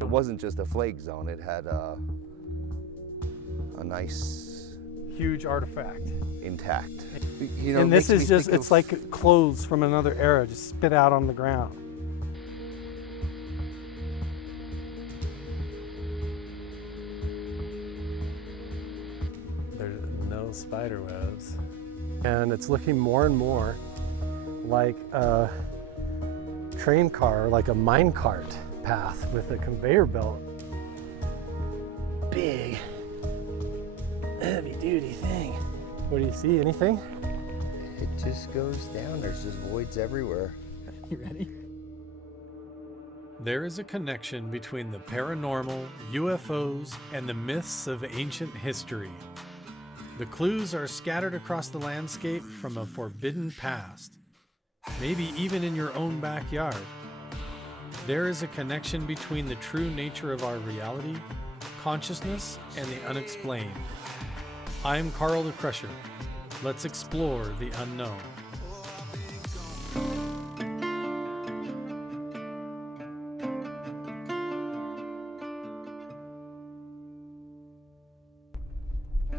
It wasn't just a flake zone, it had a nice Huge artifact. intact. You know, And it this makes is me just, think it's of- like clothes from another era, just spit out on the ground. There's no spider webs. And it's looking more and more like a train car, like a mine cart path with a conveyor belt. Big, heavy duty thing. What do you see? Anything? It just goes down. There's just voids everywhere. You ready? There is a connection between the paranormal, UFOs, and the myths of ancient history. The clues are scattered across the landscape from a forbidden past, maybe even in your own backyard. There is a connection between the true nature of our reality, consciousness, and the unexplained. I'm Carl the Crusher. Let's explore the unknown.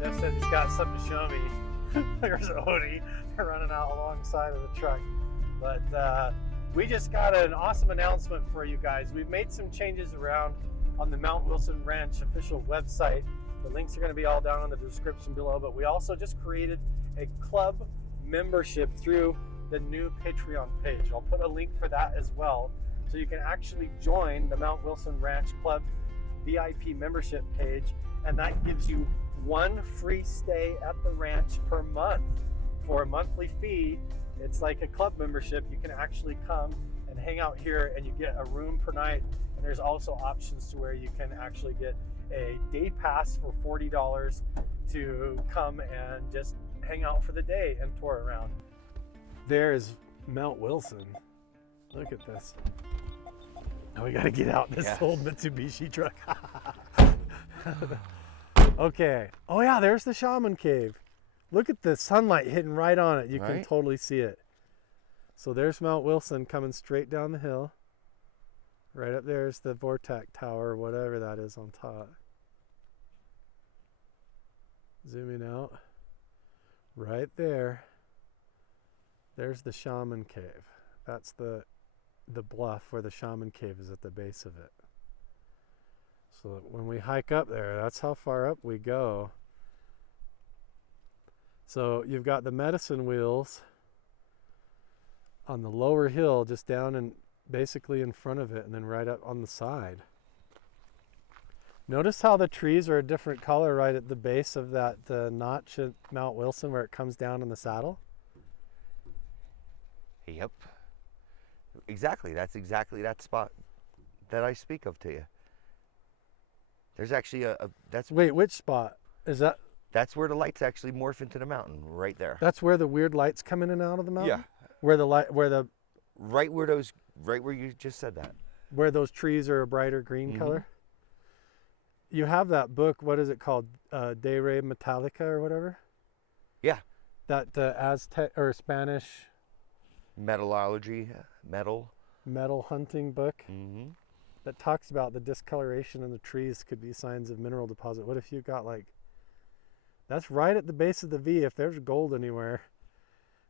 Jeff said he's got something to show me. There's Odie running out alongside of the truck. But we just got an awesome announcement for you guys. We've made some changes around on the Mount Wilson Ranch official website. The links are going to be all down in the description below, but we also just created a club membership through the new Patreon page. I'll put a link for that as well, so you can actually join the Mount Wilson Ranch Club VIP membership page, and that gives you one free stay at the ranch per month for a monthly fee. It's like a club membership. You can actually come and hang out here, and you get a room per night, and there's also options to where you can actually get a day pass for $40 to come and just hang out for the day and tour around. There is Mount Wilson. Look at this. Now we got to get out this old Mitsubishi truck. Okay. Oh yeah, there's the shaman cave. Look at the sunlight hitting right on it. You can totally see it. So there's Mount Wilson coming straight down the hill. Right up there's the Vortex Tower, whatever that is on top. Zooming out. Right there. There's the shaman cave. That's the bluff where the shaman cave is at the base of it. So when we hike up there, that's how far up we go. So you've got the medicine wheels on the lower hill, just down and basically in front of it, and then right up on the side. Notice how the trees are a different color right at the base of that notch at Mount Wilson where it comes down in the saddle? Yep. Exactly. That's exactly that spot that I speak of to you. There's actually Wait, which spot? Is that? That's where the lights actually morph into the mountain, right there. That's where the weird lights come in and out of the mountain? Yeah. Where the light, right where you just said that. Where those trees are a brighter green color? You have that book, what is it called? De Re Metallica or whatever? Yeah. That Aztec or Spanish Metallurgy, metal hunting book Mm-hmm. that talks about the discoloration in the trees could be signs of mineral deposit. What if you got that's right at the base of the V. If there's gold anywhere,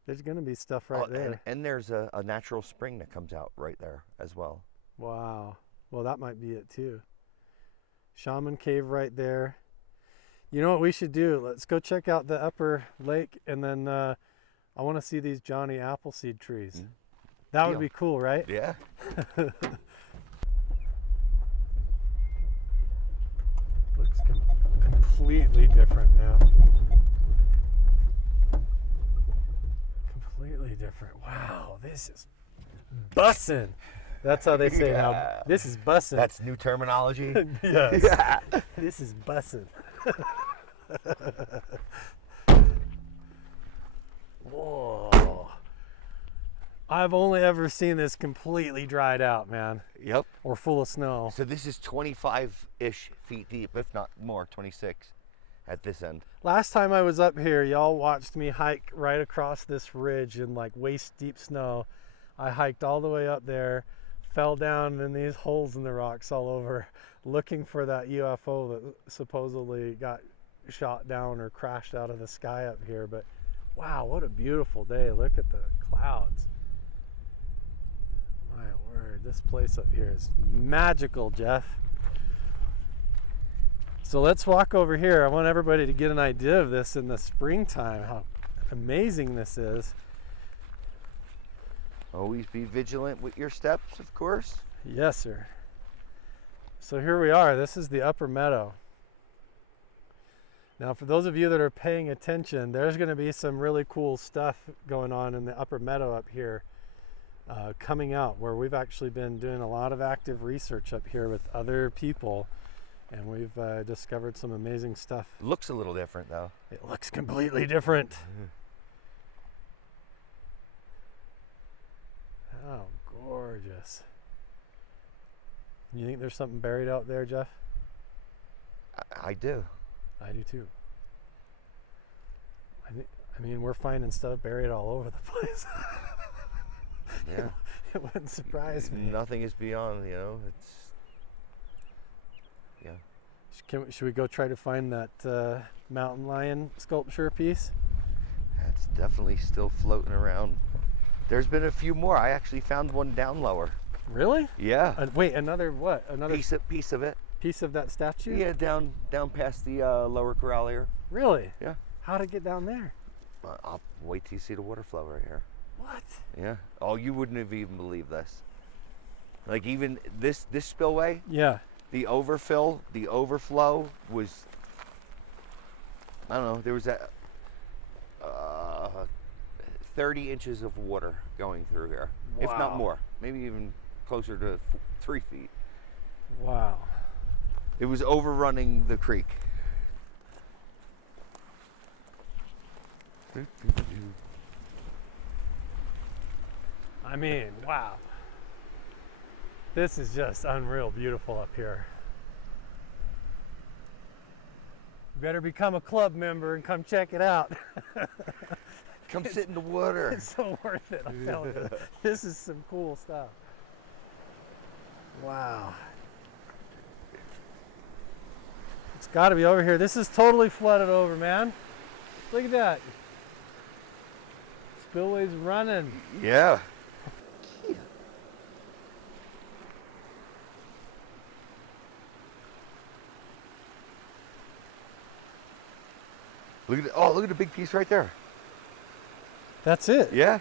there's going to be stuff right there. And there's a natural spring that comes out right there as well. Wow. Well, that might be it too. Shaman cave right there. You know what we should do? Let's go check out the upper lake, and then I want to see these Johnny Appleseed trees. That would be cool, right? Yeah. Looks completely different now. Completely different. Wow, this is bussin'. That's how they say now. This is bussin'. That's new terminology. Yes. Yeah. This is bussin'. Whoa. I've only ever seen this completely dried out, man. Yep. Or full of snow. So this is 25-ish feet deep, if not more, 26 at this end. Last time I was up here, y'all watched me hike right across this ridge in waist deep snow. I hiked all the way up there, fell down in these holes in the rocks all over looking for that UFO that supposedly got shot down or crashed out of the sky up here. But wow, what a beautiful day. Look at the clouds. My word, this place up here is magical, Jeff. So let's walk over here. I want everybody to get an idea of this in the springtime, how amazing this is. Always be vigilant with your steps, of course. Yes, sir. So here we are. This is the upper meadow. Now, for those of you that are paying attention, there's going to be some really cool stuff going on in the upper meadow up here coming out, where we've actually been doing a lot of active research up here with other people, and we've discovered some amazing stuff. Looks a little different, though. It looks completely different. How gorgeous. You think there's something buried out there, Jeff? I do. I do too. I mean, we're finding stuff buried all over the place. Yeah. It wouldn't surprise me. Nothing is beyond, you know, it's, yeah. Should we go try to find that mountain lion sculpture piece? That's definitely still floating around. There's been a few more. I actually found one down lower. Really? Yeah. Wait, another what? Another Piece of it. piece of that statue? Yeah, down past the lower corral here. Really? Yeah. How'd it get down there? I'll wait till you see the water flow right here. What? Yeah. Oh, you wouldn't have even believed this. Like even this spillway, Yeah. the overflow was, I don't know, there was 30 inches of water going through here. If not Wow. more, maybe even closer to 3 feet. Wow. It was overrunning the creek. I mean, wow. This is just unreal beautiful up here. You better become a club member and come check it out. Come sit in the water. It's so worth it, I'm telling you. This is some cool stuff. Wow. It's got to be over here. This is totally flooded over, man. Look at that. Spillway's running. Yeah. Look at the big piece right there. That's it. Yeah.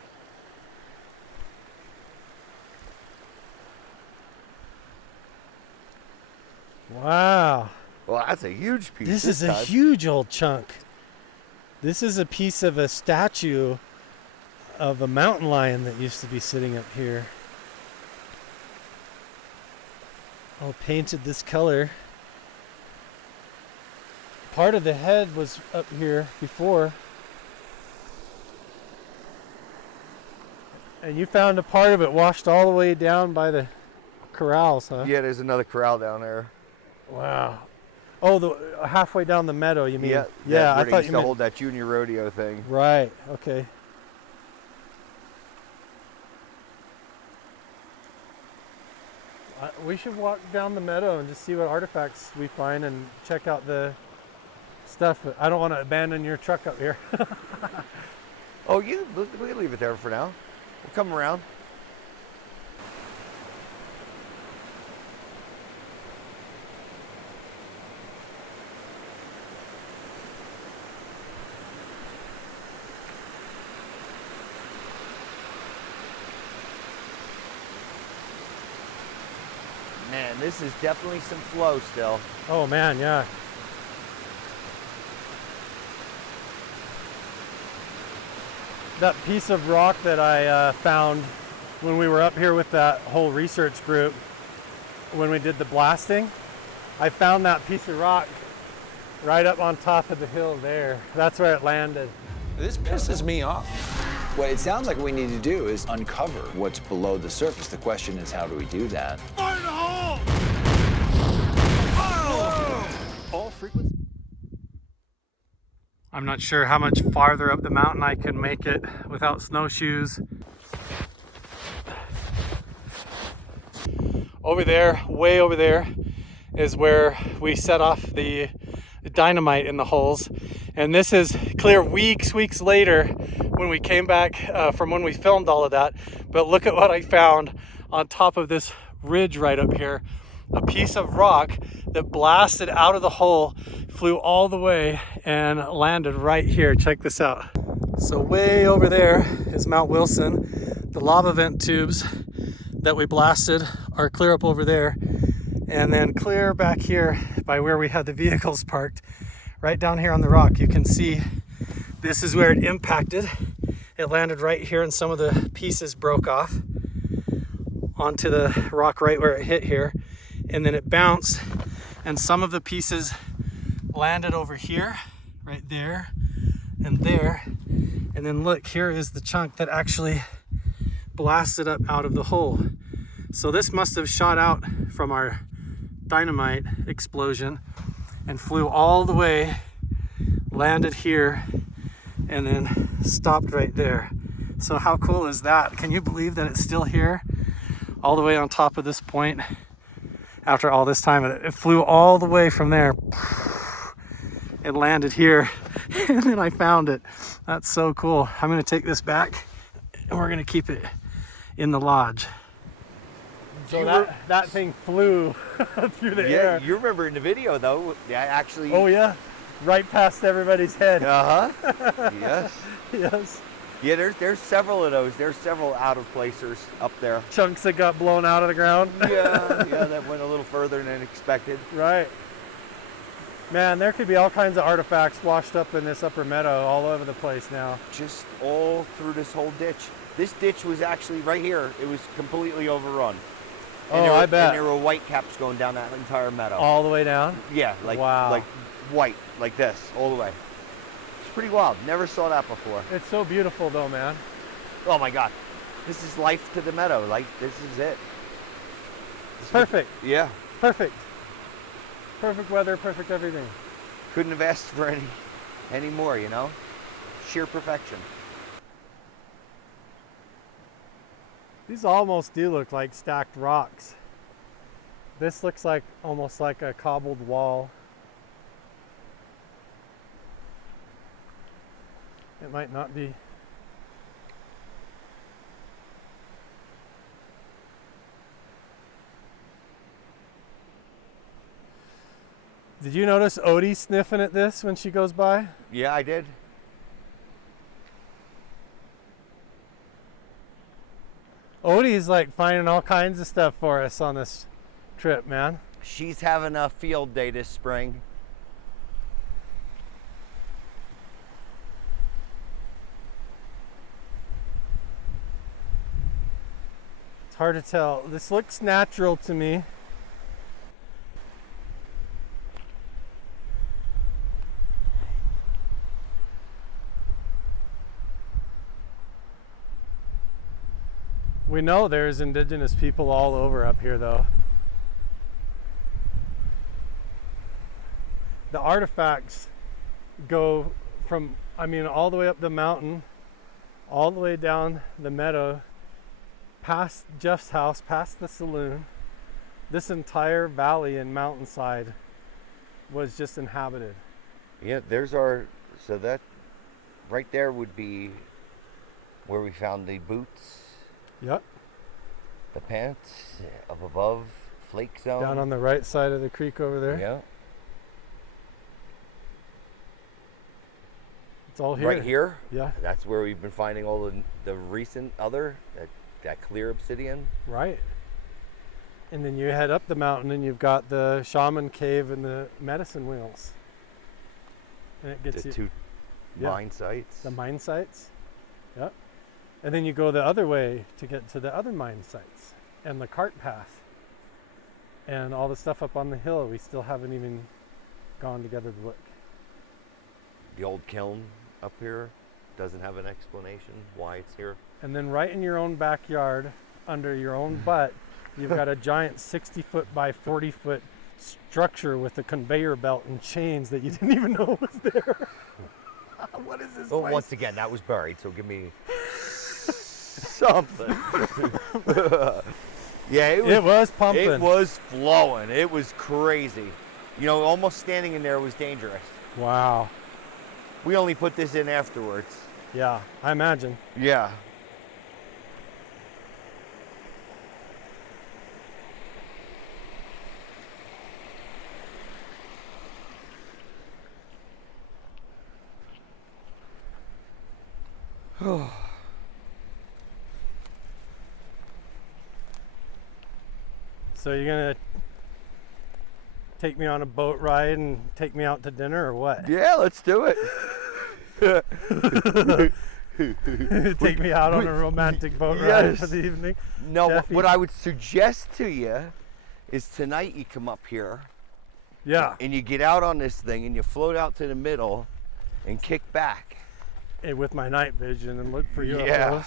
Wow. Well, that's a huge piece. This is a time. huge old chunk. This is a piece of a statue of a mountain lion that used to be sitting up here. All painted this color. Part of the head was up here before. And you found a part of it washed all the way down by the corrals, huh? Yeah, there's another corral down there. Wow. Oh, the halfway down the meadow, you mean? Yeah. Yeah, where I they thought used you to meant. hold that junior rodeo thing. Right. Okay. We should walk down the meadow and just see what artifacts we find and check out the stuff. But I don't want to abandon your truck up here. Oh, we can leave it there for now. We'll come around. Man, this is definitely some flow still. Oh man, yeah. That piece of rock that I found when we were up here with that whole research group, when we did the blasting, I found that piece of rock right up on top of the hill there. That's where it landed. This pisses me off. What it sounds like we need to do is uncover what's below the surface. The question is, how do we do that? All frequency. I'm not sure how much farther up the mountain I can make it without snowshoes. over there, way over there, is where we set off the dynamite in the holes. And this is clear weeks later when we came back from when we filmed all of that. But look at what I found on top of this ridge right up here. A piece of rock that blasted out of the hole, flew all the way and landed right here. Check this out. So way over there is Mount Wilson. The lava vent tubes that we blasted are clear up over there. And then clear back here by where we had the vehicles parked, right down here on the rock, you can see this is where it impacted. It landed right here and some of the pieces broke off onto the rock right where it hit here. And then it bounced and some of the pieces landed over here, right there and there. And then look, here is the chunk that actually blasted up out of the hole. So this must have shot out from our dynamite explosion and flew all the way, landed here, and then stopped right there. So how cool is that? Can you believe that it's still here all the way on top of this point after all this time? It flew all the way from there and landed here and then I found it. That's so cool. I'm gonna take this back and we're gonna keep it in the lodge. So that thing flew through the air. Yeah, you remember in the video though, yeah, actually. Oh yeah, right past everybody's head. Yes. Yes. Yeah, there's several of those. There's several out of placers up there. Chunks that got blown out of the ground. Yeah, that went a little further than expected. Right. Man, there could be all kinds of artifacts washed up in this upper meadow all over the place now. Just all through this whole ditch. This ditch was actually right here. It was completely overrun. And I bet. And there were white caps going down that entire meadow. All the way down? Yeah, like white, like this, all the way. It's pretty wild. Never saw that before. It's so beautiful though, man. Oh my God. This is life to the meadow. Like, this is it. It's perfect. Yeah. Perfect. Perfect weather, perfect everything. Couldn't have asked for any more, you know? Sheer perfection. These almost do look like stacked rocks. This looks like almost like a cobbled wall. It might not be. Did you notice Odie sniffing at this when she goes by? Yeah, I did. Odie's like finding all kinds of stuff for us on this trip, man. She's having a field day this spring. It's hard to tell. This looks natural to me. We know there's indigenous people all over up here though. The artifacts go from, all the way up the mountain, all the way down the meadow, past Jeff's house, past the saloon. This entire valley and mountainside was just inhabited. Yeah, so that right there would be where we found the boots. Yep. The pants up above, flake zone. Down on the right side of the creek over there. Yeah. It's all here. Right here? Yeah. That's where we've been finding all the recent that clear obsidian. Right. And then you head up the mountain and you've got the shaman cave and the medicine wheels. And it gets The you two mine sites. the mine sites. Yep. And then you go the other way to get to the other mine sites and the cart path and all the stuff up on the hill. We still haven't even gone together to look. The old kiln up here doesn't have an explanation why it's here. And then right in your own backyard, under your own butt, you've got a giant 60-foot by 40-foot structure with a conveyor belt and chains that you didn't even know was there. What is this Well, place? once again, that was buried, so give me something. Yeah, It was pumping. It was flowing. It was crazy. You know, almost standing in there was dangerous. Wow. We only put this in afterwards. Yeah, I imagine. Yeah. So you're gonna take me on a boat ride and take me out to dinner, or what? Yeah, let's do it. Take me out on a romantic boat ride for the evening. No, Jeffy? what I would suggest to you is tonight you come up here Yeah. and you get out on this thing and you float out to the middle and kick back. And with my night vision and look for UFOs. Yeah.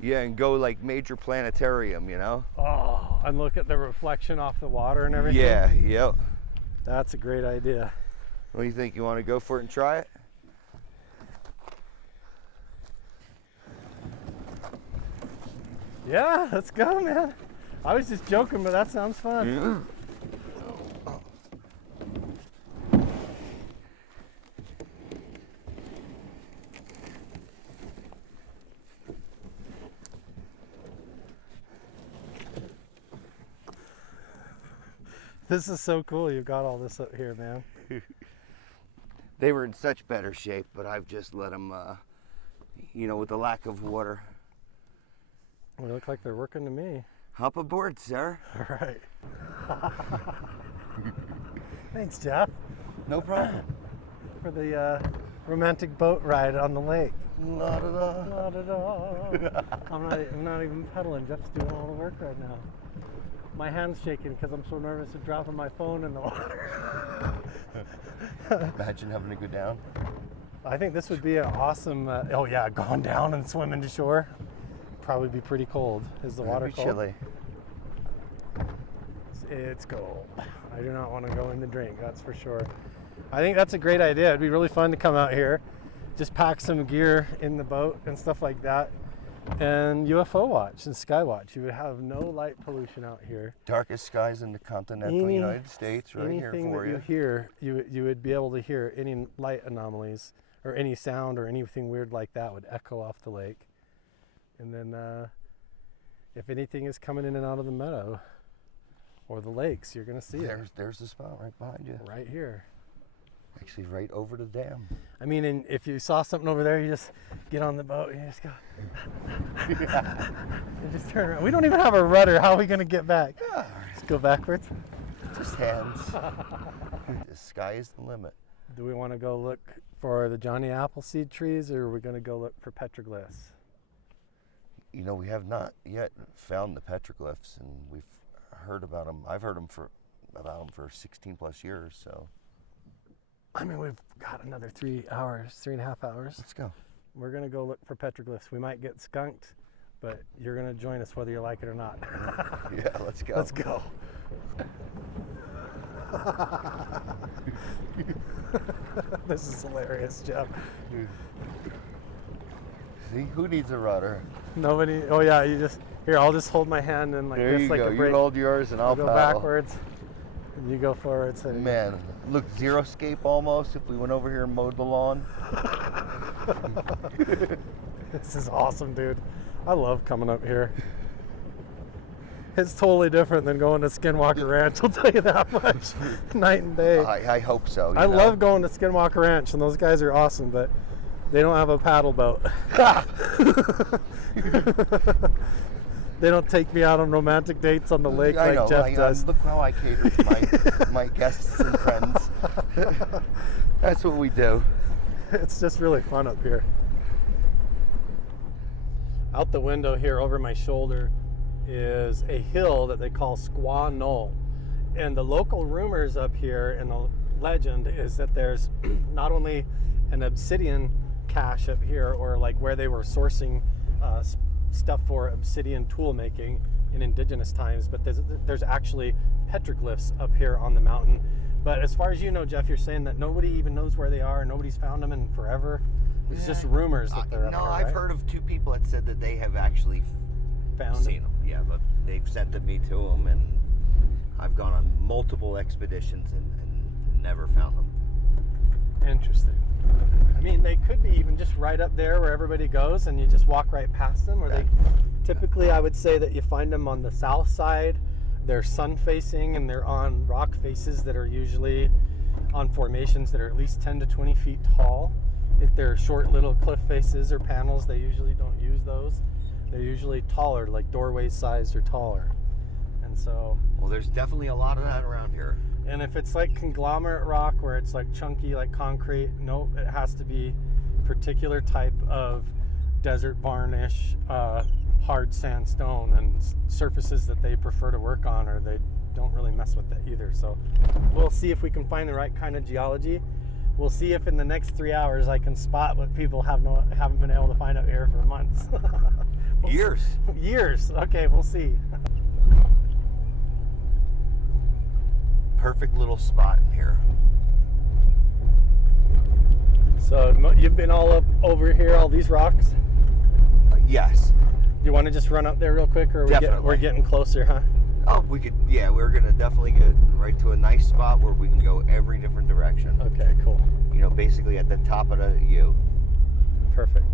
Yeah, and go like major planetarium, you know? Oh, and look at the reflection off the water and everything. Yeah, yep. That's a great idea. What do you think? You want to go for it and try it? Yeah, let's go, man. I was just joking, but that sounds fun. Yeah. This is so cool. You got all this up here, man. They were in such better shape, but I've just let them, you know, with the lack of water. They look like they're working to me. Hop aboard, sir. All right. Thanks, Jeff, No problem. for the romantic boat ride on the lake. Not at all. Not at all. I'm not even pedaling. Jeff's doing all the work right now. My hand's shaking because I'm so nervous of dropping my phone in the water. Imagine having to go down. I think this would be an awesome. Oh yeah, going down and swimming to shore. Probably be pretty cold. Is the water It'd be cold? chilly. It's cold. I do not want to go in the drink, that's for sure. I think that's a great idea. It'd be really fun to come out here, just pack some gear in the boat and stuff like that, and UFO watch and sky watch. You would have no light pollution out here. Darkest skies in the continental United States, right here Anything for that you hear, you would be able to hear any light anomalies or any sound or anything weird like that would echo off the lake. And then if anything is coming in and out of the meadow or the lakes, you're going to see it. There's the spot right behind you. Right here. Actually, right over the dam. I mean, and if you saw something over there, you just get on the boat and you just go. And just turn around. We don't even have a rudder. How are we going to get back? Yeah, Just go backwards? just hands. The sky is the limit. Do we want to go look for the Johnny Appleseed trees, or are we going to go look for petroglyphs? You know, we have not yet found the petroglyphs, and we've heard about them. I've heard about them for 16 plus years, so. I mean, we've got another 3 hours, 3.5 hours. Let's go. We're going to go look for petroglyphs. We might get skunked, but you're going to join us whether you like it or not. Yeah, let's go. Let's go. This is hilarious, Jeff. See, who needs a rudder? Nobody. Oh yeah, you just here. I'll just hold my hand and like There this, you like go. a break. You hold yours, and I'll go paddle. backwards. And you go forwards. And Man, look, zero-scape almost if we went over here and mowed the lawn. This is awesome, dude. I love coming up here. It's totally different than going to Skinwalker Ranch. I'll tell you that much. Night and day. I hope so. I love going to Skinwalker Ranch, and those guys are awesome, but they don't have a paddle boat. They don't take me out on romantic dates on the lake I like know, Jeff does. Look how I cater to my guests and friends. That's what we do. It's just really fun up here. Out the window here over my shoulder is a hill that they call Squaw Knoll. And the local rumors up here and the legend is that there's not only an obsidian cache up here, or like where they were sourcing stuff for obsidian tool making in indigenous times, but there's actually petroglyphs up here on the mountain. But as far as you know, Jeff, you're saying that nobody even knows where they are, nobody's found them in forever. It's just rumors that they're up No, here, I've right? heard of 2 people that said that they have actually found I've seen them, yeah, but they've sent me to them, and I've gone on multiple expeditions and never found them. Interesting. I mean, they could be even just right up there where everybody goes, and you just walk right past them. Or they typically, I would say that you find them on the south side. They're sun facing, and they're on rock faces that are usually on formations that are at least 10 to 20 feet tall. If they're short little cliff faces or panels, they usually don't use those. They're usually taller, like doorway sized or taller. And so, well, there's definitely a lot of that around here. And if it's like conglomerate rock where it's like chunky like concrete, no, it has to be particular type of desert varnish, hard sandstone, and surfaces that they prefer to work on, or they don't really mess with that either. So we'll see if we can find the right kind of geology. We'll see if in the next 3 hours I can spot what people haven't been able to find out here for months. Years. Years. Okay, we'll see. Perfect little spot in here. So you've been all up over here, all these rocks? Yes. Do you want to just run up there real quick, or we're getting closer, huh? Oh, we could, yeah, we're going to definitely get right to a nice spot where we can go every different direction. Okay, cool. You know, basically at the top of the U. Perfect.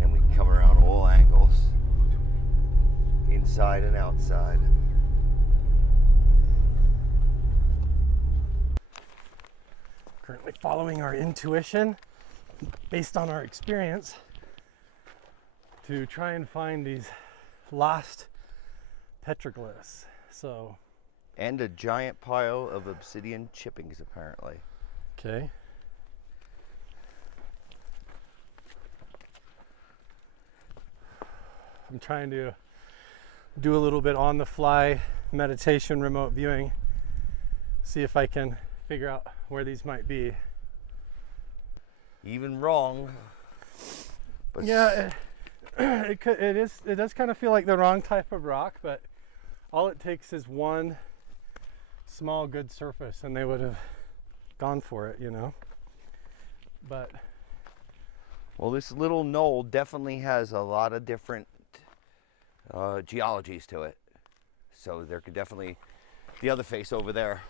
And we can come around all angles, inside and outside. Currently following our intuition, based on our experience, to try and find these lost petroglyphs. So, And a giant pile of obsidian chippings, apparently. okay. I'm trying to do a little bit on the fly meditation, remote viewing, see if I can figure out where these might be. Even wrong. But Yeah, it does kind of feel like the wrong type of rock, but all it takes is one small good surface and they would have gone for it, you know. But well, this little knoll definitely has a lot of different geologies to it. So there could definitely, the other face over there.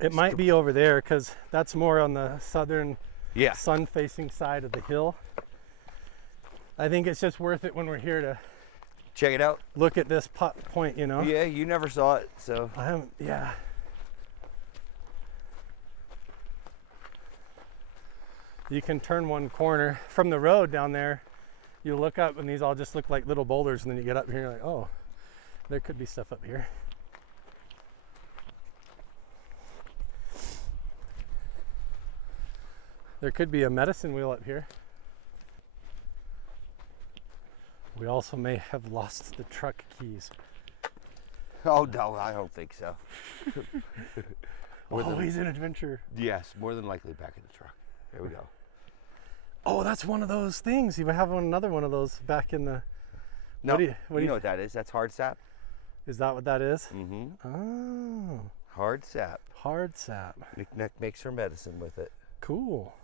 it might be over there because that's more on the southern Yeah. sun-facing side of the hill. I think it's just worth it when we're here to Check it out. look at this point, you know. Yeah, you never saw it, so. I haven't, yeah. You can turn one corner from the road down there. You look up and these all just look like little boulders, and then you get up here and you're like, oh, there could be stuff up here. There could be a medicine wheel up here. We also may have lost the truck keys. Oh, no, I don't think so. Always an adventure. Yes, more than likely back in the truck. There we go. Oh, that's one of those things. You have another one of those back in the... No, What do you know what that is? That's hard sap. Is that what that is? Mm-hmm. Oh, Hard sap. hard sap. Knick-knack makes her medicine with it. Cool.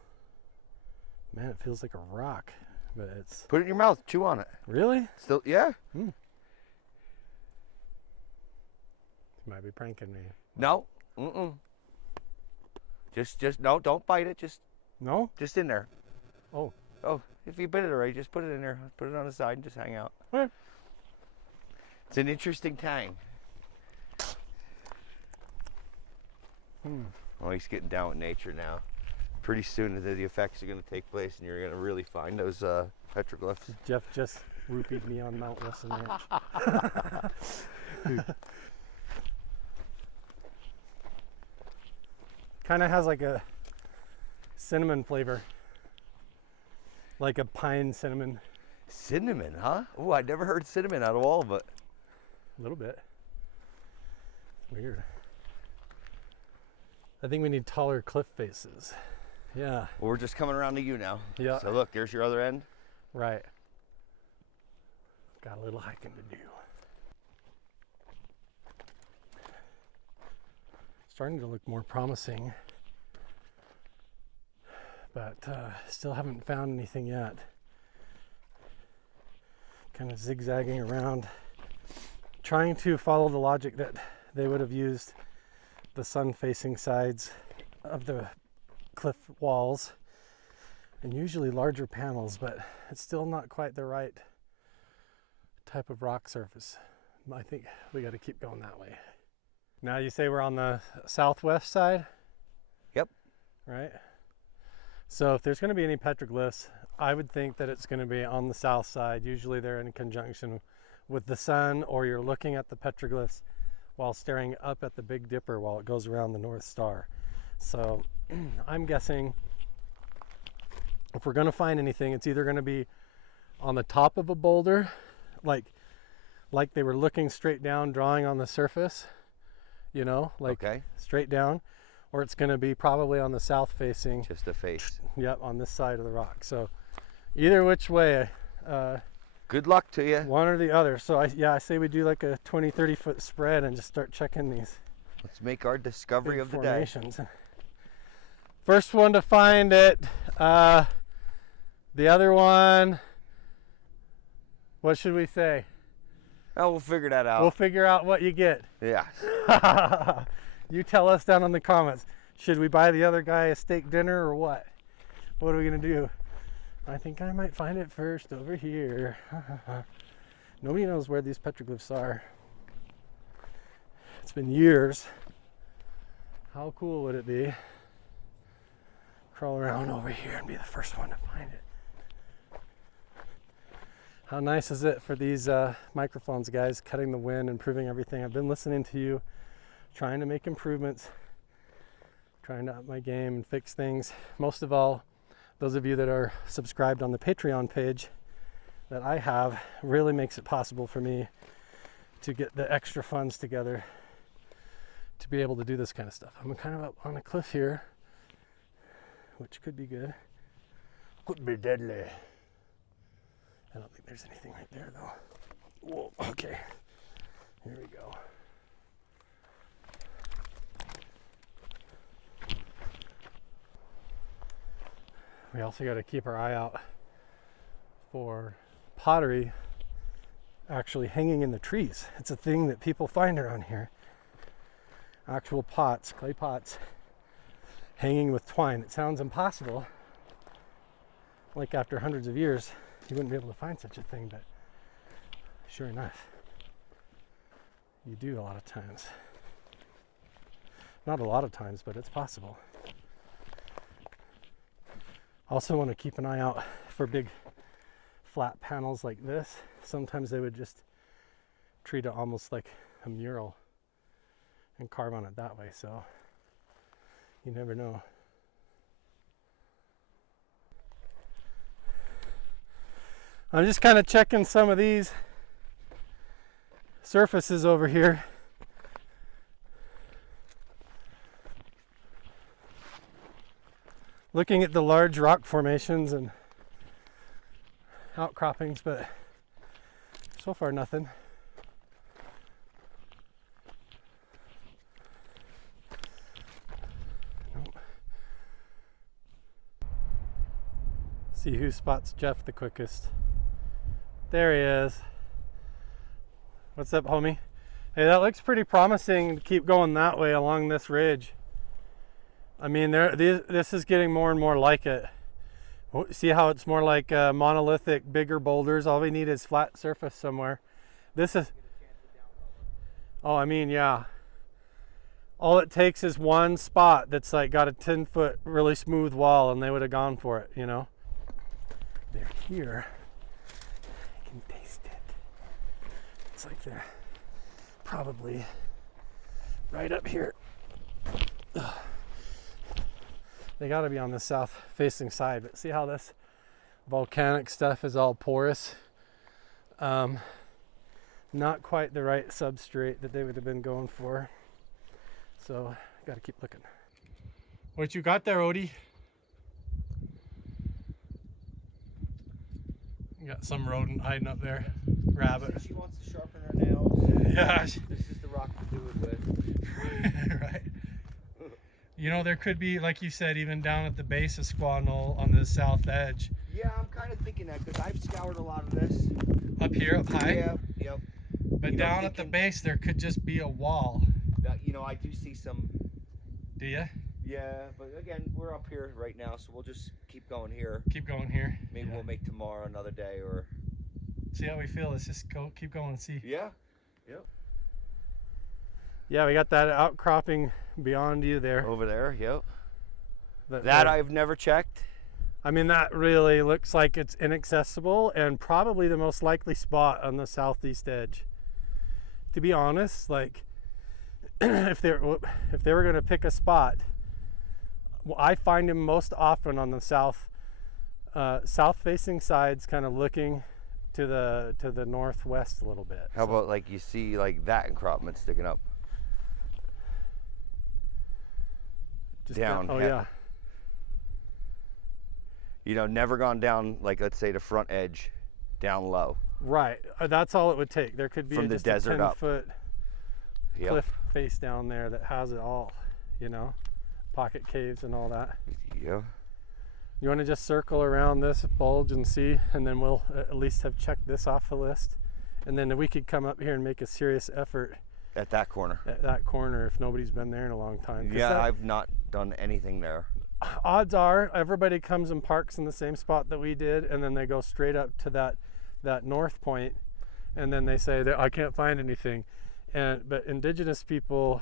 Man, it feels like a rock, but it's... Put it in your mouth. Chew on it. Really? Still, yeah. You might be pranking me. No. Mm-mm. Just no. Don't bite it. Just No? in there. Oh. Oh, if you bit it already, just put it in there. Put it on the side and just hang out. Okay. It's an interesting tang. Oh, he's getting down with nature now. Pretty soon the effects are going to take place, and you're going to really find those petroglyphs. Jeff just roofied me on Mount Wilson Ranch. Kind of has like a cinnamon flavor. Like a pine cinnamon. Cinnamon, huh? Oh, I'd never heard cinnamon out of all of it. A little bit. Weird. I think we need taller cliff faces. Yeah. Well, we're just coming around to you now. Yeah. So look, there's your other end. Right. Got a little hiking to do. Starting to look more promising, but still haven't found anything yet. kind of zigzagging around, trying to follow the logic that they would have used the sun-facing sides of the cliff walls, and usually larger panels, but it's still not quite the right type of rock surface. I think we got to keep going that way. Now you say we're on the southwest side? Yep. Right? So if there's going to be any petroglyphs, I would think that it's going to be on the south side. Usually they're in conjunction with the sun, or you're looking at the petroglyphs while staring up at the Big Dipper while it goes around the North Star. So I'm guessing if we're going to find anything, it's either going to be on the top of a boulder, like they were looking straight down, drawing on the surface, you know, like straight down, or it's going to be probably on the south facing. Just a face. Yep, on this side of the rock. So either which way. Good luck to you. One or the other. So I say we do like a 20-30 foot spread and just start checking these. Let's make our discovery of the formations. Day. First one to find it. The other one, what should we say? Oh, we'll figure that out. We'll figure out what you get. Yeah. You tell us down in the comments. Should we buy the other guy a steak dinner or what? What are we going to do? I think I might find it first over here. Nobody knows where these petroglyphs are. It's been years. How cool would it be? Crawl around over here and be the first one to find it. How nice is it for these microphones, guys, cutting the wind, improving everything. I've been listening to you, trying to make improvements, trying to up my game and fix things. Most of all, those of you that are subscribed on the Patreon page that I have really makes it possible for me to get the extra funds together to be able to do this kind of stuff. I'm kind of up on a cliff here, which could be good. Could be deadly. I don't think there's anything right there though. Whoa, okay. Here we go. We also got to keep our eye out for pottery actually hanging in the trees. It's a thing that people find around here. Actual pots, clay pots, hanging with twine. It sounds impossible. Like after hundreds of years, you wouldn't be able to find such a thing, but sure enough, you do a lot of times. Not a lot of times, but it's possible. Also want to keep an eye out for big flat panels like this. Sometimes they would just treat it almost like a mural and carve on it that way, so you never know. I'm just kind of checking some of these surfaces over here. Looking at the large rock formations and outcroppings, but so far nothing. Nope. See who spots Jeff the quickest. There he is. What's up, homie? Hey, that looks pretty promising to keep going that way along this ridge. I mean, this is getting more and more like it. See how it's more like monolithic, bigger boulders. All we need is flat surface somewhere. This is... Oh, I mean, yeah. All it takes is one spot that's like got a 10-foot really smooth wall, and they would have gone for it, you know? They're here. I can taste it. It's like they're probably right up here. Ugh. They got to be on the south facing side, but see how this volcanic stuff is all porous? Not quite the right substrate that they would have been going for. So, got to keep looking. What you got there, Odie? You got some rodent hiding up there. Rabbit. She wants to sharpen her nails. Yeah. This is the rock to do it with. Right. You know, there could be, like you said, even down at the base of Squaw Knoll on the south edge. Yeah, I'm kind of thinking that because I've scoured a lot of this. Up here, up high? Yep. But You know, down at the base, there could just be a wall. I do see some. Do you? Yeah, but again, we're up here right now, so we'll just keep going here. Keep going here. Maybe we'll make tomorrow another day, or see how we feel. Let's just keep going and see. yeah. Yep. Yeah, we got that outcropping beyond you there. Over there, yep. That I've never checked. I mean, that really looks like it's inaccessible and probably the most likely spot on the southeast edge. To be honest, like if they were going to pick a spot, I find them most often on the south facing sides, kind of looking to the northwest a little bit. How about like you see like that encroachment sticking up? Just down. Oh yeah. You know, never gone down, like let's say the front edge, down low. Right. That's all it would take. There could be From the just desert a up. 10-foot Yep. cliff face down there that has it all, you know, pocket caves and all that. Yeah. You want to just circle around this bulge and see, and then we'll at least have checked this off the list. And then we could come up here and make a serious effort At that corner. at that corner if nobody's been there in a long time. 'Cause Yeah, I've not done anything there. odds are everybody comes and parks in the same spot that we did, and then they go straight up to that north point, and then they say that I can't find anything. But indigenous people,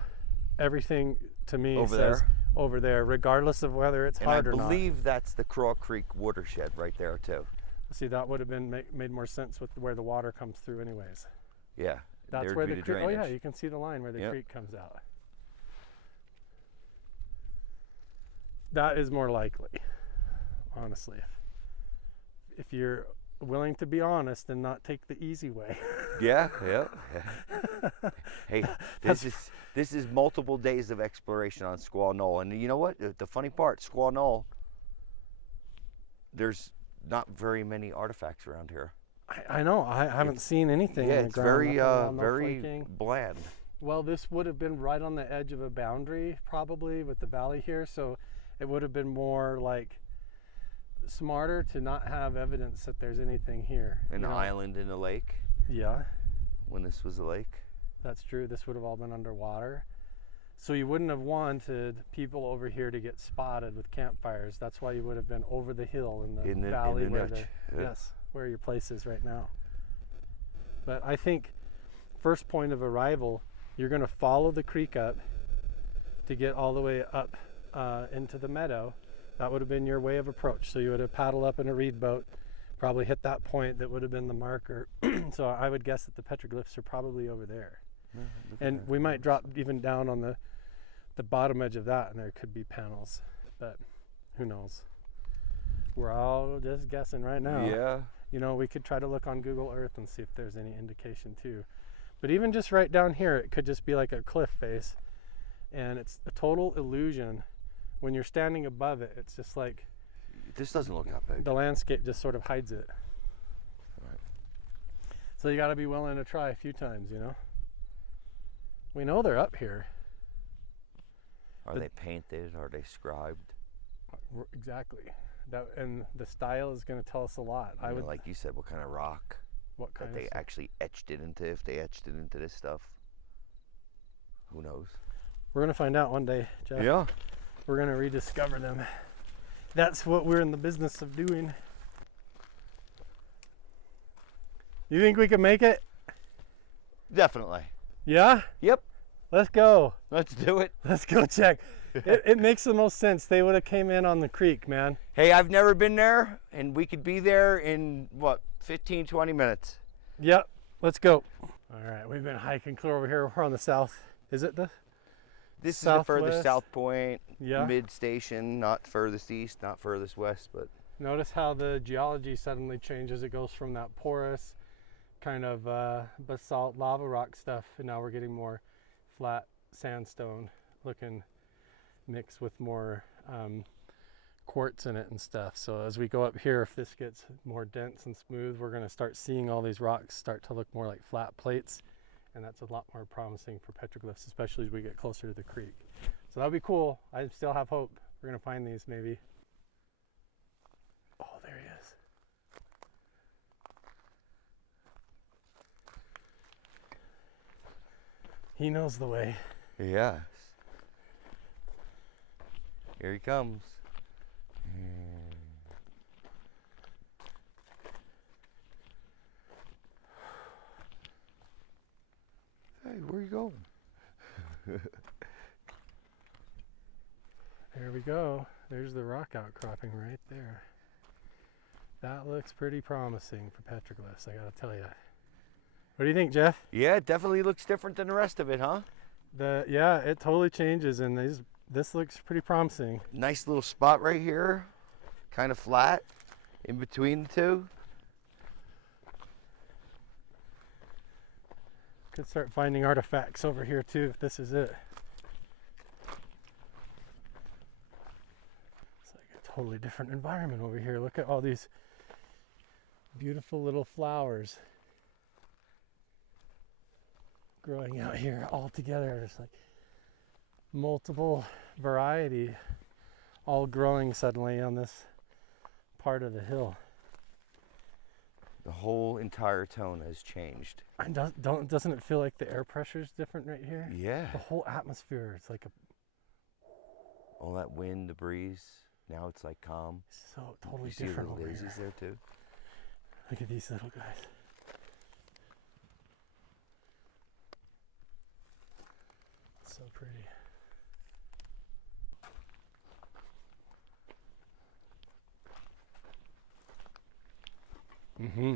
everything to me Over says there? over there, regardless of whether it's And hard I or not. believe that's the Craw Creek watershed right there too. See, that would have been made more sense with where the water comes through anyways. Yeah. That's there'd where be the creek, oh yeah, drainage. you can see the line where the Yep. creek comes out. That is more likely, honestly. If you're willing to be honest and not take the easy way. Yeah. Hey, this is multiple days of exploration on Squaw Knoll, and you know what? The funny part, Squaw Knoll, there's not very many artifacts around here. I know. I haven't seen anything. Yeah, on the it's ground, very nothing around, no very flaking. bland. Well, this would have been right on the edge of a boundary, probably with the valley here, so it would have been more like smarter to not have evidence that there's anything here. An you know? island in a lake Yeah, when this was a lake. that's true. This would have all been underwater. So you wouldn't have wanted people over here to get spotted with campfires. That's why you would have been over the hill in the valley where niche. Yeah. yes, where your place is right now. But I think first point of arrival, you're going to follow the creek up to get all the way up into the meadow. That would have been your way of approach. So you would have paddled up in a reed boat, probably hit that point that would have been the marker. So I would guess that the petroglyphs are probably over there. And we might drop even down on the bottom edge of that, and there could be panels, but who knows? We're all just guessing right now. Yeah. You know, we could try to look on Google Earth and see if there's any indication too. But even just right down here, it could just be like a cliff face, and it's a total illusion. When you're standing above it, it's just like This doesn't look that big. the landscape just sort of hides it. Right. So you got to be willing to try a few times, you know. We know they're up here. Are they painted? Are they scribed? Exactly. That, and the style is going to tell us a lot. I mean, like you said, what kind of rock what kind that they of actually etched it into? If they etched it into this stuff, who knows? We're going to find out one day, Jeff. Yeah. We're going to rediscover them. That's what we're in the business of doing. You think we can make it? Definitely. Yeah? Yep. Let's go. Let's do it. Let's go check. It makes the most sense. They would have came in on the creek, man. Hey, I've never been there, and we could be there in, what, 15, 20 minutes. Yep. Let's go. All right. We've been hiking clear over here. We're on the south. Is it the? This is the furthest Southwest? south point, Yeah. mid-station, not furthest east, not furthest west, but Notice how the geology suddenly changes. It goes from that porous kind of basalt lava rock stuff, and now we're getting more flat sandstone looking mixed with more quartz in it and stuff. So as we go up here, if this gets more dense and smooth, we're going to start seeing all these rocks start to look more like flat plates, and that's a lot more promising for petroglyphs, especially as we get closer to the creek. So that'll be cool. I still have hope we're going to find these maybe. Oh, there he is. He knows the way. Yes. Here he comes. Hey, where you going? There we go. There's the rock outcropping right there. That looks pretty promising for petroglyphs, I gotta tell you. What do you think, Jeff? Yeah, it definitely looks different than the rest of it, huh? Yeah, it totally changes, and this looks pretty promising. Nice little spot right here, kind of flat in between the two. Could start finding artifacts over here too if this is it. It's like a totally different environment over here. Look at all these beautiful little flowers growing out here all together. There's like multiple variety all growing suddenly on this part of the hill. The whole entire tone has changed. And doesn't it feel like the air pressure is different right here? Yeah. The whole atmosphere, it's like All that wind, the breeze. Now it's like calm. so totally You see the different little over daisies here. there too. Look at these little guys. So pretty. Mm-hmm.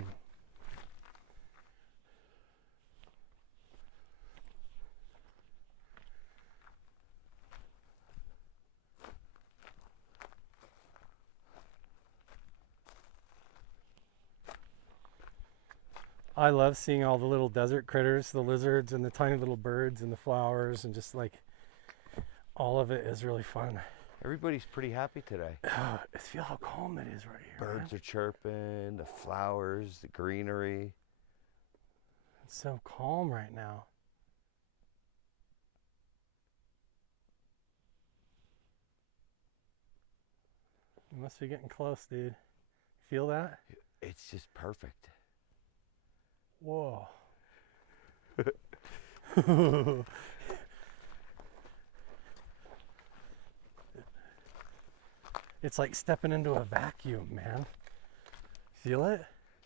I love seeing all the little desert critters, the lizards and the tiny little birds and the flowers, and just like all of it is really fun. Everybody's pretty happy today. Feel how calm it is right here. Birds man. are chirping, the flowers, the greenery. It's so calm right now. You must be getting close, dude. Feel that? It's just perfect. Whoa. It's like stepping into a vacuum, man. Feel it?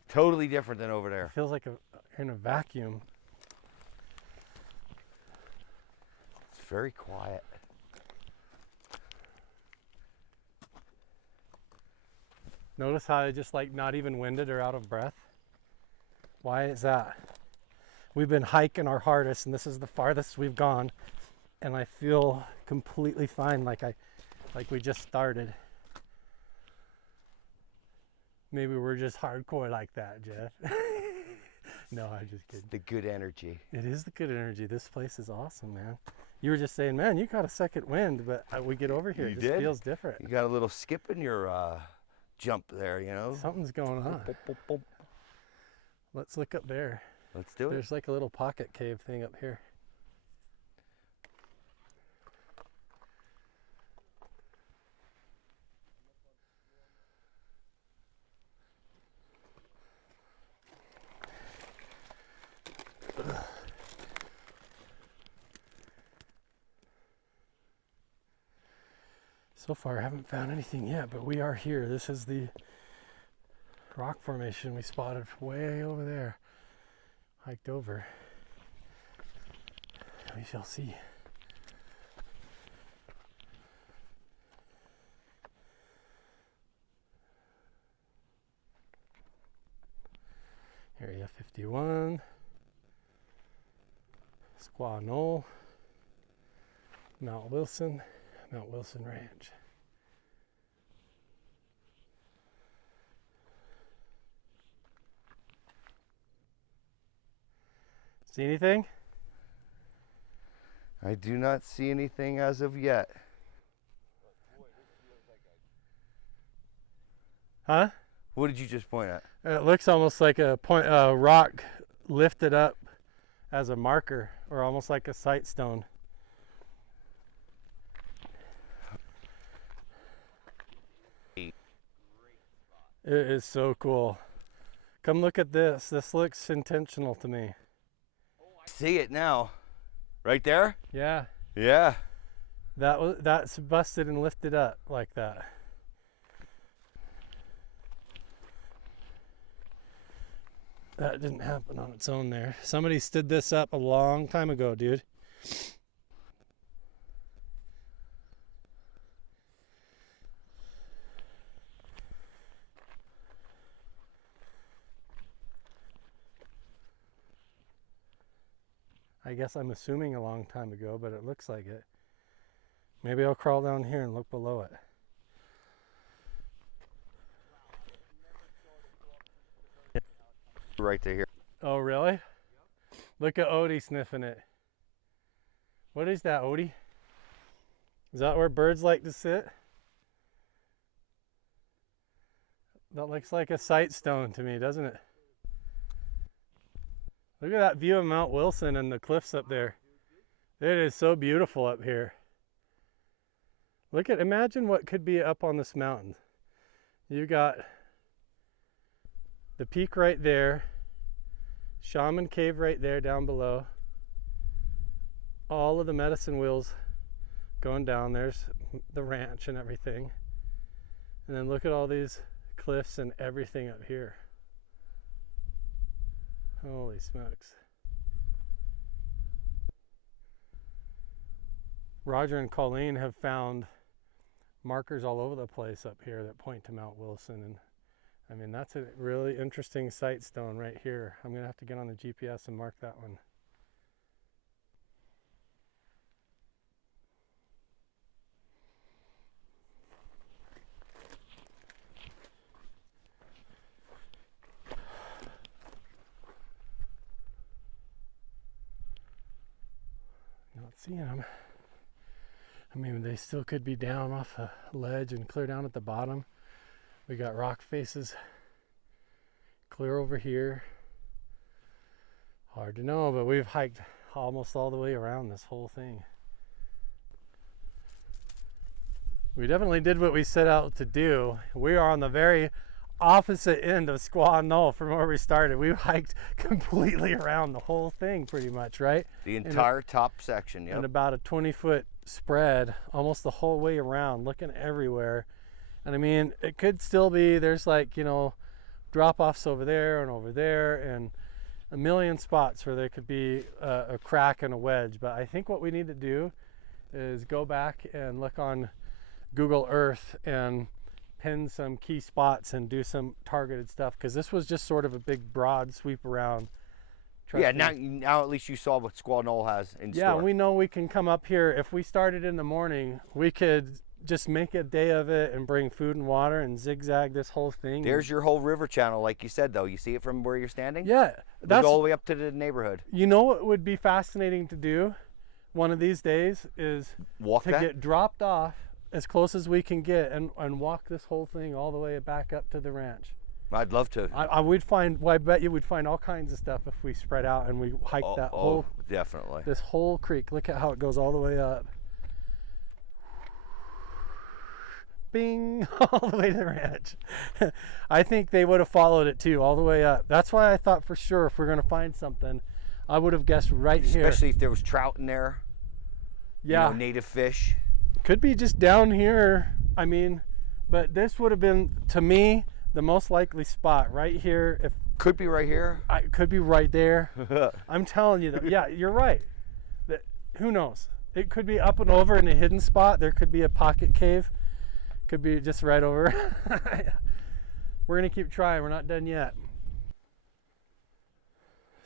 Totally different than over It there. feels like in a vacuum. It's very quiet. Notice how I just like not even winded or out of breath? Why is that? We've been hiking our hardest and this is the farthest we've gone, and I feel completely fine, like we just started. Maybe we're just hardcore like that, Jeff. No, I'm just kidding. The good energy. It is the good energy. This place is awesome, man. You were just saying, man, you got a second wind, but we get over here, You it just did? feels different. You got a little skip in your jump there, you know? Something's going on. Boop, boop, boop. Let's look up there. Let's do it. There's like a little pocket cave thing up here. So far I haven't found anything yet, but we are here. This is the rock formation we spotted way over there. Hiked over. We shall see. Area 51. Squaw Knoll. Mount Wilson Ranch. See anything? I do not see anything as of yet. Huh? What did you just point at? It looks almost like a rock lifted up as a marker, or almost like a sight stone. It is so cool. Come look at this. This looks intentional to me. See it now. Right there? Yeah. Yeah. That's busted and lifted up like that. That didn't happen on its own there. Somebody stood this up a long time ago, dude. I guess I'm assuming a long time ago, but it looks like it. Maybe I'll crawl down here and look below it. Right there here. Oh, really? Yep. Look at Odie sniffing it. What is that, Odie? Is that where birds like to sit? That looks like a sight stone to me, doesn't it? Look at that view of Mount Wilson and the cliffs up there. It is so beautiful up here. Imagine what could be up on this mountain. You got the peak right there, Shaman Cave right there down below, all of the medicine wheels going down. There's the ranch and everything. And then look at all these cliffs and everything up here. Holy smokes. Roger and Colleen have found markers all over the place up here that point to Mount Wilson, and I mean, that's a really interesting sight stone right here. I'm gonna have to get on the GPS and mark that one. Not seeing them. I mean, they still could be down off a ledge and clear down at the bottom. We got rock faces clear over here. Hard to know, but we've hiked almost all the way around this whole thing. We definitely did what we set out to do. We are on the very opposite end of Squaw Knoll from where we started. We hiked completely around the whole thing pretty much, right? The entire top section, yeah. And about a 20-foot spread almost the whole way around, looking everywhere. And I mean, it could still be, there's like, you know, drop-offs over there and a million spots where there could be a crack and a wedge. But I think what we need to do is go back and look on Google Earth and pin some key spots and do some targeted stuff, because this was just sort of a big broad sweep around. Yeah, now at least you saw what Squaw Knoll has in store. Yeah, we know we can come up here. If we started in the morning, we could just make a day of it and bring food and water and zigzag this whole thing. There's your whole river channel, like you said, though. You see it from where you're standing? Yeah. That's all the way up to the neighborhood. You know what would be fascinating to do one of these days is get dropped off as close as we can get and walk this whole thing all the way back up to the ranch. I'd love to. I bet you would find all kinds of stuff if we spread out and we hiked definitely. This whole creek. Look at how it goes all the way up. Bing, all the way to the ranch. I think they would have followed it too, all the way up. That's why I thought for sure if we're going to find something, I would have guessed right here. Especially if there was trout in there. Yeah. You know, native fish. Could be just down here. I mean, but this would have been, to me, the most likely spot right here. If could be right here. It could be right there. I'm telling you that. Yeah, you're right. That, who knows? It could be up and over in a hidden spot. There could be a pocket cave. Could be just right over. We're gonna keep trying. We're not done yet.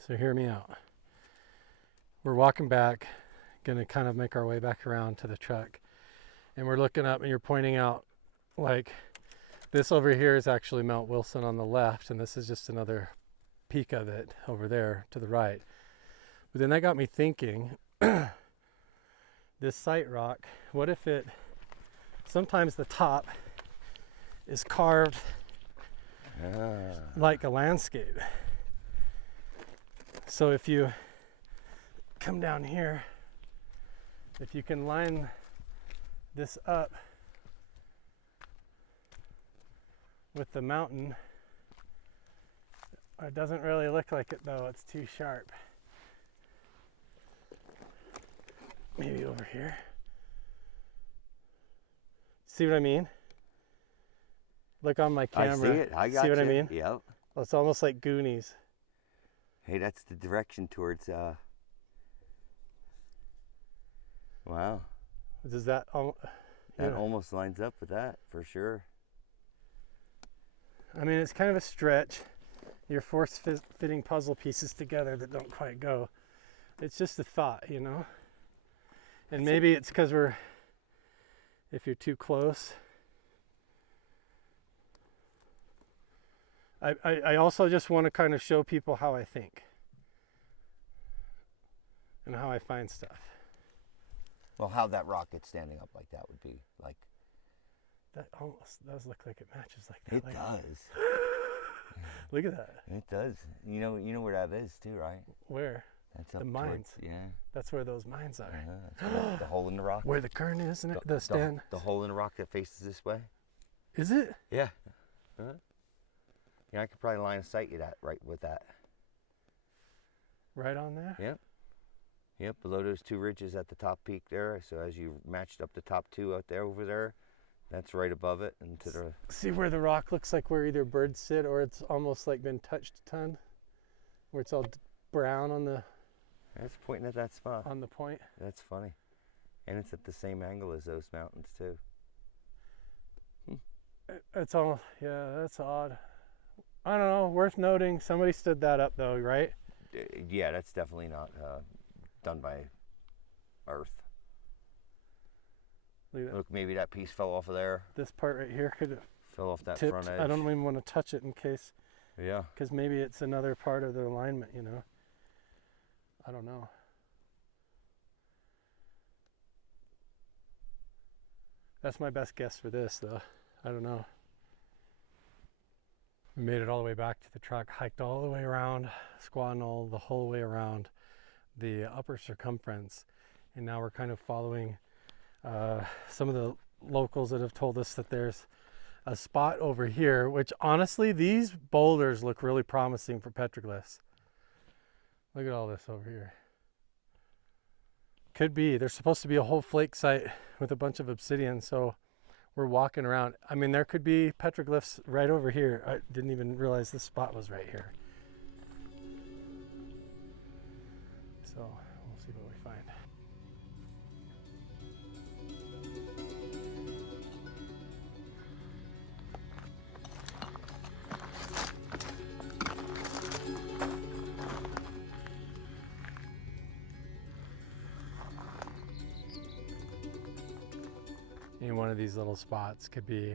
So hear me out. We're walking back, gonna kind of make our way back around to the truck, and we're looking up, and you're pointing out, like, this over here is actually Mount Wilson on the left, and this is just another peak of it over there to the right. But then that got me thinking, this site rock, what if it, sometimes the top is carved like a landscape. So if you come down here, if you can line this up with the mountain, it doesn't really look like it though, it's too sharp. maybe over here. See what I mean? Look on my camera. I see it. I got See what you. I mean? Yep. It's almost like Goonies. Hey, that's the direction towards. Wow. Does that? That almost lines up with that for sure. I mean, it's kind of a stretch. You're fitting puzzle pieces together that don't quite go. It's just a thought, you know? And maybe it's because if you're too close. I also just want to kind of show people how I think and how I find stuff. Well, how that rock gets standing up like that would be like. That almost does look like it matches like that. It does. Look at that. It does. You know where that is too, right? Where? That's up The mines. Yeah. That's where those mines are. That's where the hole in the rock. Where the current is, isn't it? The stand. The hole in the rock that faces this way. Is it? Yeah. Yeah, I could probably line of sight you that right with that. Right on there? Yep. Yep, below those two ridges at the top peak there. So as you matched up the top two out there over there, that's right above it and to the. See where the rock looks like where either birds sit or it's almost like been touched a ton, where it's all brown on the. That's pointing at that spot. On the point. That's funny, and it's at the same angle as those mountains too. It's all, yeah, that's odd. I don't know, worth noting. Somebody stood that up though, right? Yeah, that's definitely not done by Earth. Look, maybe that piece fell off of there. This part right here could have fell off that tipped. front edge. I don't even want to touch it in case. Yeah. Because maybe it's another part of the alignment, you know. I don't know. That's my best guess for this, though. I don't know. We made it all the way back to the truck, hiked all the way around Squaw Knoll, the whole way around the upper circumference. And now we're kind of following some of the locals that have told us that there's a spot over here, which honestly, these boulders look really promising for petroglyphs. Look at all this over here. Could be. There's supposed to be a whole flake site with a bunch of obsidian, so we're walking around. I mean, there could be petroglyphs right over here. I didn't even realize this spot was right here. So we'll see what we find. Any one of these little spots could be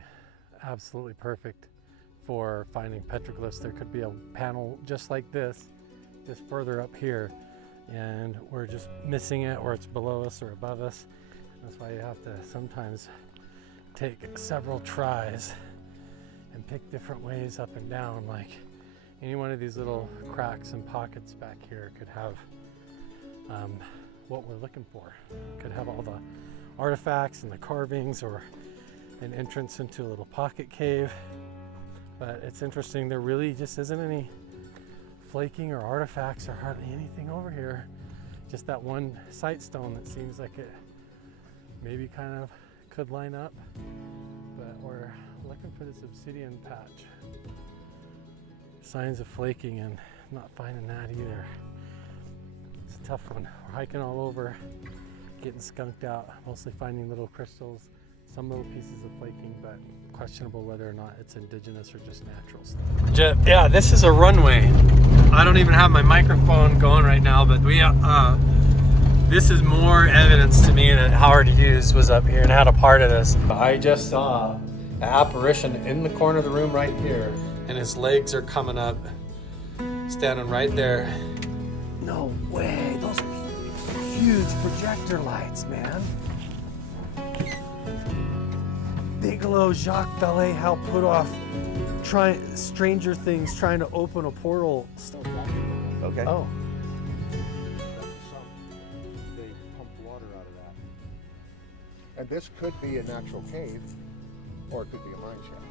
absolutely perfect for finding petroglyphs. There could be a panel just like this, just further up here, and we're just missing it, or it's below us or above us. That's why you have to sometimes take several tries and pick different ways up and down. Like any one of these little cracks and pockets back here could have what we're looking for. Could have all the artifacts and the carvings, or an entrance into a little pocket cave. But it's interesting, there really just isn't any flaking or artifacts or hardly anything over here. Just that one sight stone that seems like it maybe kind of could line up. But we're looking for this obsidian patch. Signs of flaking and not finding that either. It's a tough one. We're hiking all over, getting skunked out, mostly finding little crystals, some little pieces of flaking, but questionable whether or not it's indigenous or just natural stuff. Yeah, this is a runway. I don't even have my microphone going right now, but this is more evidence to me that Howard Hughes was up here and had a part of this. I just saw an apparition in the corner of the room right here, and his legs are coming up, standing right there. No way, those are huge projector lights, man. Bigelow Jacques Vallée Hal put off Stranger Things trying to open a portal. Okay. Oh. They pump water out of that. And this could be a natural cave, or it could be a mine shaft.